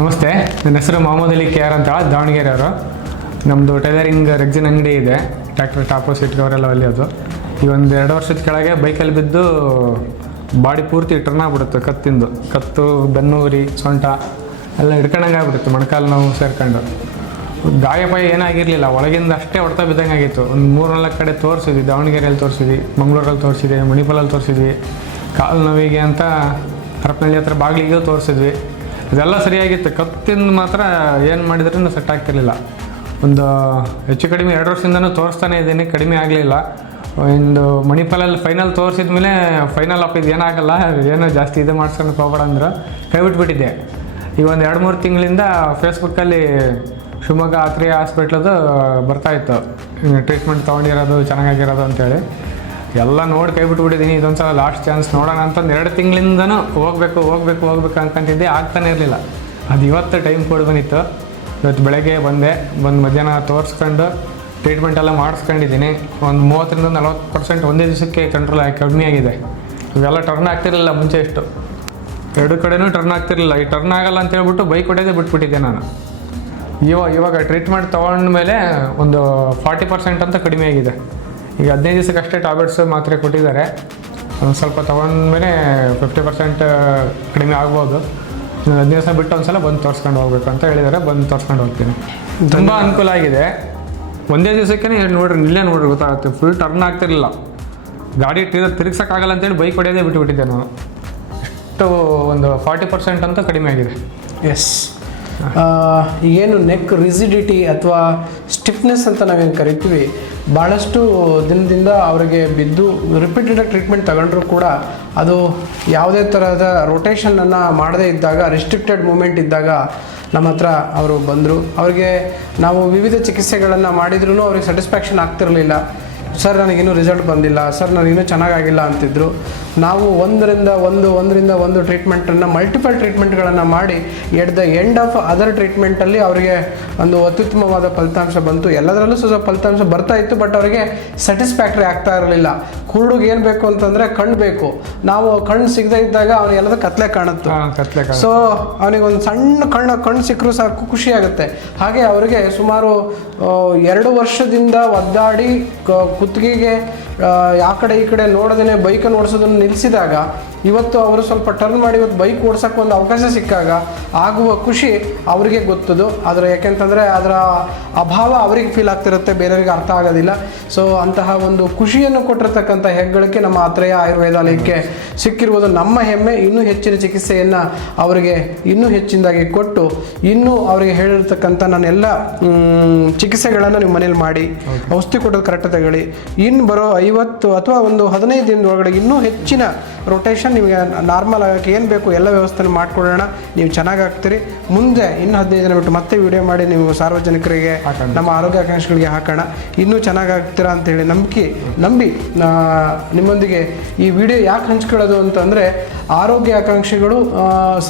ನಮಸ್ತೆ, ನನ್ನ ಹೆಸರು ಮೊಹಮ್ಮದ್ ಅಲಿ ಕೆ ಆರ್ ಅಂತ ದಾವಣಗೆರೆ ಅವರು. ನಮ್ಮದು ಟೈಲರಿಂಗ್ ರೆಕ್ಸಿನ್ ಅಂಗಡಿ ಇದೆ, ಟ್ರ್ಯಾಕ್ಟರ್ ಟಾಪು ಸೀಟ್ ಕವರೆಲ್ಲ ಅಲ್ಲಿ. ಅದು ಈ ಒಂದು 2 ವರ್ಷದ ಕೆಳಗೆ ಬೈಕಲ್ಲಿ ಬಿದ್ದು ಬಾಡಿ ಪೂರ್ತಿ ಟರ್ನ್ ಆಗ್ಬಿಡುತ್ತೆ. ಕತ್ತು ಬೆನ್ನೂರಿ ಸೊಂಟ ಎಲ್ಲ ಹಿಡ್ಕೊಂಡಂಗೆ ಆಗ್ಬಿಡುತ್ತೆ, ಮೊಣಕಾಲು ನೋವು ಸೇರ್ಕೊಂಡು. ಗಾಯಪಾಯ ಏನಾಗಿರಲಿಲ್ಲ, ಒಳಗಿಂದ ಅಷ್ಟೇ ಹೊಡೆತ ಬಿದ್ದಂಗೆ ಆಗಿತ್ತು. ಒಂದು 3-4 ಕಡೆ ತೋರಿಸಿದ್ವಿ, ದಾವಣಗೆರೆಯಲ್ಲಿ ತೋರಿಸಿದ್ವಿ, ಮಂಗಳೂರಲ್ಲಿ ತೋರಿಸಿದ್ವಿ, ಮಣಿಪಾಲಲ್ಲಿ ತೋರಿಸಿದ್ವಿ. ಕಾಲು ನೋವಿಗೆ ಅಂತ ಹರಪನಹಳ್ಳಿ ಹತ್ರ ಬಾಗಿಲಿಗೆ ತೋರಿಸಿದ್ವಿ. ಇದೆಲ್ಲ ಸರಿಯಾಗಿತ್ತು. ಕತ್ತಿಂದ ಮಾತ್ರ ಏನು ಮಾಡಿದ್ರೂ ಸೆಟ್ ಆಗ್ತಿರ್ಲಿಲ್ಲ. ಒಂದು ಹೆಚ್ಚು ಕಡಿಮೆ 2 ವರ್ಷದಿಂದನೂ ತೋರಿಸ್ತಾನೆ ಇದ್ದೀನಿ, ಕಡಿಮೆ ಆಗಲಿಲ್ಲ. ಒಂದು ಮಣಿಪಾಲಲ್ಲಿ ಫೈನಲ್ ತೋರಿಸಿದ ಮೇಲೆ ಫೈನಲ್ ಅಪ್ ಇದು ಏನಾಗಲ್ಲ, ಏನೋ ಜಾಸ್ತಿ ಇದು ಮಾಡ್ಸ್ಕೊಳಕ್ಕೆ ಹೋಗ್ಬೇಡ ಅಂದ್ರೆ ಕೈ ಬಿಟ್ಬಿಟ್ಟಿದ್ದೆ. ಈಗ ಒಂದು 2-3 ತಿಂಗಳಿಂದ ಫೇಸ್ಬುಕ್ಕಲ್ಲಿ ಶಿವಮೊಗ್ಗ ಆತ್ರೇಯ ಹಾಸ್ಪಿಟ್ಲದು ಬರ್ತಾಯಿತ್ತು, ಟ್ರೀಟ್ಮೆಂಟ್ ತೊಗೊಂಡಿರೋದು ಚೆನ್ನಾಗಿರೋದು ಅಂತೇಳಿ. ಎಲ್ಲ ನೋಡಿ ಕೈ ಬಿಟ್ಬಿಟ್ಟಿದ್ದೀನಿ. ಇದೊಂದು ಸಲ ಲಾಸ್ಟ್ ಚಾನ್ಸ್ ನೋಡೋಣ ಅಂತಂದು 2 ತಿಂಗಳಿಂದನೂ ಹೋಗ್ಬೇಕು ಅಂದ್ಕೊಂಡಿದ್ದೆ, ಆಗ್ತಾನೆ ಇರಲಿಲ್ಲ. ಅದು ಇವತ್ತು ಟೈಮ್ ಕೂಡ ಬಂದಿತ್ತು. ಇವತ್ತು ಬೆಳಗ್ಗೆ ಬಂದು ಮಧ್ಯಾಹ್ನ ತೋರಿಸ್ಕೊಂಡು ಟ್ರೀಟ್ಮೆಂಟ್ ಎಲ್ಲ ಮಾಡಿಸ್ಕೊಂಡಿದ್ದೀನಿ. ಒಂದು 30-40% ಒಂದೇ ದಿವಸಕ್ಕೆ ಕಡಿಮೆ ಆಗಿದೆ. ಇವೆಲ್ಲ ಟರ್ನ್ ಆಗ್ತಿರಲಿಲ್ಲ ಮುಂಚೆ, ಎಷ್ಟು 2 ಕಡೆನೂ ಟರ್ನ್ ಆಗ್ತಿರಲಿಲ್ಲ. ಈ ಟರ್ನ್ ಆಗಲ್ಲ ಅಂತ ಹೇಳ್ಬಿಟ್ಟು ಬೈಕ್ ಹೊಡೆಯೋದೇ ಬಿಟ್ಬಿಟ್ಟಿದ್ದೆ ನಾನು. ಇವಾಗ ಟ್ರೀಟ್ಮೆಂಟ್ ತೊಗೊಂಡ್ಮೇಲೆ ಒಂದು 40% ಅಂತ ಕಡಿಮೆ ಆಗಿದೆ. ಈಗ 15 ದಿವಸಕ್ಕೆ ಅಷ್ಟೇ ಟ್ಯಾಬ್ಲೆಟ್ಸು ಮಾತ್ರೆ ಕೊಟ್ಟಿದ್ದಾರೆ. ಒಂದು ಸ್ವಲ್ಪ ತೊಗೊಂಡ್ಮೇಲೆ 50% ಕಡಿಮೆ ಆಗ್ಬೋದು. 15 ದಿವಸ ಬಿಟ್ಟು ಒಂದು ಸಲ ಬಂದು ತೋರಿಸ್ಕೊಂಡು ಹೋಗ್ಬೇಕು ಅಂತ ಹೇಳಿದ್ದಾರೆ. ಬಂದು ತೋರಿಸ್ಕೊಂಡು ಹೋಗ್ತೀನಿ. ತುಂಬ ಅನುಕೂಲ ಆಗಿದೆ. ಒಂದೇ ದಿವಸಕ್ಕೆ ಇಲ್ಲೇ ನೋಡ್ರಿ ಗೊತ್ತಾಗುತ್ತೆ. ಫುಲ್ ಟರ್ನ್ ಆಗ್ತಿರಲಿಲ್ಲ, ಗಾಡಿ ತಿರುಗ್ಸೋಕ್ಕಾಗಲ್ಲ ಅಂತೇಳಿ ಬೈಕ್ ಹೊಡೆಯೋದೇ ಬಿಟ್ಟುಬಿಟ್ಟಿದ್ದೆ ನಾನು. ಇಷ್ಟು ಒಂದು 40% ಅಂತ ಕಡಿಮೆ ಆಗಿದೆ. ಎಸ್, ಏನು ನೆಕ್ ರಿಜಿಡಿಟಿ ಅಥವಾ ಸ್ಟಿಫ್ನೆಸ್ ಅಂತ ನಾವೇನು ಕರಿತೀವಿ, ಭಾಳಷ್ಟು ದಿನದಿಂದ ಅವರಿಗೆ ಬಿದ್ದು ರಿಪೀಟೆಡಾಗಿ ಟ್ರೀಟ್ಮೆಂಟ್ ತಗೊಂಡ್ರೂ ಕೂಡ ಅದು ಯಾವುದೇ ಥರದ ರೊಟೇಷನನ್ನು ಮಾಡದೇ ಇದ್ದಾಗ, ರೆಸ್ಟ್ರಿಕ್ಟೆಡ್ ಮೂಮೆಂಟ್ ಇದ್ದಾಗ ನಮ್ಮ ಹತ್ರ ಅವರು ಬಂದರು. ಅವರಿಗೆ ನಾವು ವಿವಿಧ ಚಿಕಿತ್ಸೆಗಳನ್ನು ಮಾಡಿದ್ರೂ ಅವ್ರಿಗೆ ಸ್ಯಾಟಿಸ್ಫ್ಯಾಕ್ಷನ್ ಆಗ್ತಿರಲಿಲ್ಲ. ಸರ್ ನನಗಿನ್ನೂ ರಿಸಲ್ಟ್ ಬಂದಿಲ್ಲ, ಸರ್ ನನಗಿನ್ನೂ ಚೆನ್ನಾಗಾಗಿಲ್ಲ ಅಂತಿದ್ರು. ನಾವು ಒಂದರಿಂದ ಒಂದು ಟ್ರೀಟ್ಮೆಂಟನ್ನು, ಮಲ್ಟಿಪಲ್ ಟ್ರೀಟ್ಮೆಂಟ್ಗಳನ್ನು ಮಾಡಿ at the end of other ಟ್ರೀಟ್ಮೆಂಟಲ್ಲಿ ಅವರಿಗೆ ಒಂದು ಅತ್ಯುತ್ತಮವಾದ ಫಲಿತಾಂಶ ಬಂತು. ಎಲ್ಲದರಲ್ಲೂ ಸ್ವಲ್ಪ ಫಲಿತಾಂಶ ಬರ್ತಾ ಇತ್ತು, ಬಟ್ ಅವರಿಗೆ ಸ್ಯಾಟಿಸ್ಫ್ಯಾಕ್ಟ್ರಿ ಆಗ್ತಾ ಇರಲಿಲ್ಲ. ಕುರುಡಿಗೆ ಏನು ಬೇಕು ಅಂತಂದರೆ ಕಣ್ಣು ಬೇಕು. ನಾವು ಕಣ್ಣು ಸಿಗದೇ ಇದ್ದಾಗ ಅವನು ಎಲ್ಲದೂ ಕತ್ಲೆ ಕಾಣುತ್ತೆ. ಸೊ ಅವನಿಗೆ ಒಂದು ಸಣ್ಣ ಕಣ್ಣು ಸಿಕ್ಕರೂ ಸಾಕು, ಖುಷಿಯಾಗುತ್ತೆ. ಹಾಗೆ ಅವರಿಗೆ ಸುಮಾರು 2 ವರ್ಷದಿಂದ ಒದ್ದಾಡಿ ಕುತ್ತಿಗೆಗೆ ಆ ಕಡೆ ಈ ಕಡೆ ನೋಡದೇ ಬೈಕನ್ನು ಓಡಿಸೋದನ್ನು ನಿಲ್ಲಿಸಿದಾಗ, ಇವತ್ತು ಅವರು ಸ್ವಲ್ಪ ಟರ್ನ್ ಮಾಡಿ ಇವತ್ತು ಬೈಕ್ ಓಡ್ಸೋಕ್ಕೆ ಒಂದು ಅವಕಾಶ ಸಿಕ್ಕಾಗ ಆಗುವ ಖುಷಿ ಅವರಿಗೆ ಗೊತ್ತದು. ಆದರೆ ಯಾಕೆಂತಂದರೆ ಅದರ ಅಭಾವ ಅವರಿಗೆ ಫೀಲ್ ಆಗ್ತಿರುತ್ತೆ, ಬೇರೆಯವರಿಗೆ ಅರ್ಥ ಆಗೋದಿಲ್ಲ. ಸೊ ಅಂತಹ ಒಂದು ಖುಷಿಯನ್ನು ಕೊಟ್ಟಿರ್ತಕ್ಕಂಥ ಹೆಗ್ಗಳಿಕೆ ನಮ್ಮ ಆತ್ರೇಯ ಆಯುರ್ವೇದಾಲಯಕ್ಕೆ ಸಿಕ್ಕಿರುವುದು ನಮ್ಮ ಹೆಮ್ಮೆ. ಇನ್ನೂ ಹೆಚ್ಚಿನ ಚಿಕಿತ್ಸೆಯನ್ನು ಅವರಿಗೆ ಇನ್ನೂ ಹೆಚ್ಚಿನದಾಗಿ ಕೊಟ್ಟು, ಇನ್ನೂ ಅವರಿಗೆ ಹೇಳಿರ್ತಕ್ಕಂಥ ನನ್ನೆಲ್ಲ ಚಿಕಿತ್ಸೆಗಳನ್ನು ನೀವು ಮನೇಲಿ ಮಾಡಿ, ಔಷಧಿ ಕೊಡೋದು ಕರೆಕ್ಟ್ ತಗೊಳ್ಳಿ. ಇನ್ನು ಬರೋ 50 ಅಥವಾ ಒಂದು 15 ದಿನದೊಳಗಡೆ ಇನ್ನೂ ಹೆಚ್ಚಿನ ರೊಟೇಷನ್ ನಿಮಗೆ ನಾರ್ಮಲ್ ಆಗೋಕ್ಕೆ ಏನು ಬೇಕು ಎಲ್ಲ ವ್ಯವಸ್ಥೆ ಮಾಡಿಕೊಡೋಣ. ನೀವು ಚೆನ್ನಾಗಾಗ್ತೀರಿ. ಮುಂದೆ ಇನ್ನು 15 ದಿನ ಬಿಟ್ಟು ಮತ್ತೆ ವಿಡಿಯೋ ಮಾಡಿ ನೀವು ಸಾರ್ವಜನಿಕರಿಗೆ, ನಮ್ಮ ಆರೋಗ್ಯ ಆಕಾಂಕ್ಷಿಗಳಿಗೆ ಹಾಕೋಣ. ಇನ್ನೂ ಚೆನ್ನಾಗಾಗ್ತೀರಾ ಅಂತೇಳಿ ನಂಬಿ ನಿಮ್ಮೊಂದಿಗೆ ಈ ವಿಡಿಯೋ ಯಾಕೆ ಹಂಚ್ಕೊಳ್ಳೋದು ಅಂತಂದರೆ, ಆರೋಗ್ಯ ಆಕಾಂಕ್ಷಿಗಳು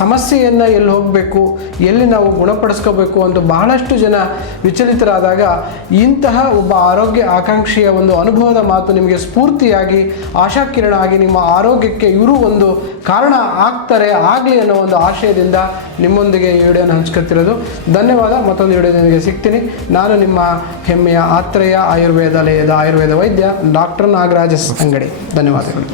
ಸಮಸ್ಯೆಯನ್ನು ಎಲ್ಲಿ ಹೋಗಬೇಕು, ಎಲ್ಲಿ ನಾವು ಗುಣಪಡಿಸ್ಕೋಬೇಕು ಅಂತ ಬಹಳಷ್ಟು ಜನ ವಿಚಲಿತರಾದಾಗ, ಇಂತಹ ಒಬ್ಬ ಆರೋಗ್ಯ ಆಕಾಂಕ್ಷಿಯ ಒಂದು ಅನುಭವದ ಮಾತು ನಿಮಗೆ ಸ್ಫೂರ್ತಿಯಾಗಿ, ಆಶಾಕಿರಣ ಆಗಿ ನಿಮ್ಮ ಆರೋಗ್ಯಕ್ಕೆ ಇವರು ಒಂದು ಕಾರಣ ಆಗಲಿ ಅನ್ನೋ ಒಂದು ಆಶಯದಿಂದ ನಿಮ್ಮೊಂದಿಗೆ ಈ ವಿಡಿಯೋನ ಹಂಚ್ಕೊತಿರೋದು. ಧನ್ಯವಾದ. ಮತ್ತೊಂದು ವಿಡಿಯೋದೊಂದಿಗೆ ಸಿಗ್ತೀನಿ. ನಾನು ನಿಮ್ಮ ಹೆಮ್ಮೆಯ ಆತ್ರೇಯ ಆಯುರ್ವೇದಾಲಯದ ಆಯುರ್ವೇದ ವೈದ್ಯ ಡಾಕ್ಟರ್ ನಾಗರಾಜ್ ಅಂಗಡಿ. ಧನ್ಯವಾದಗಳು.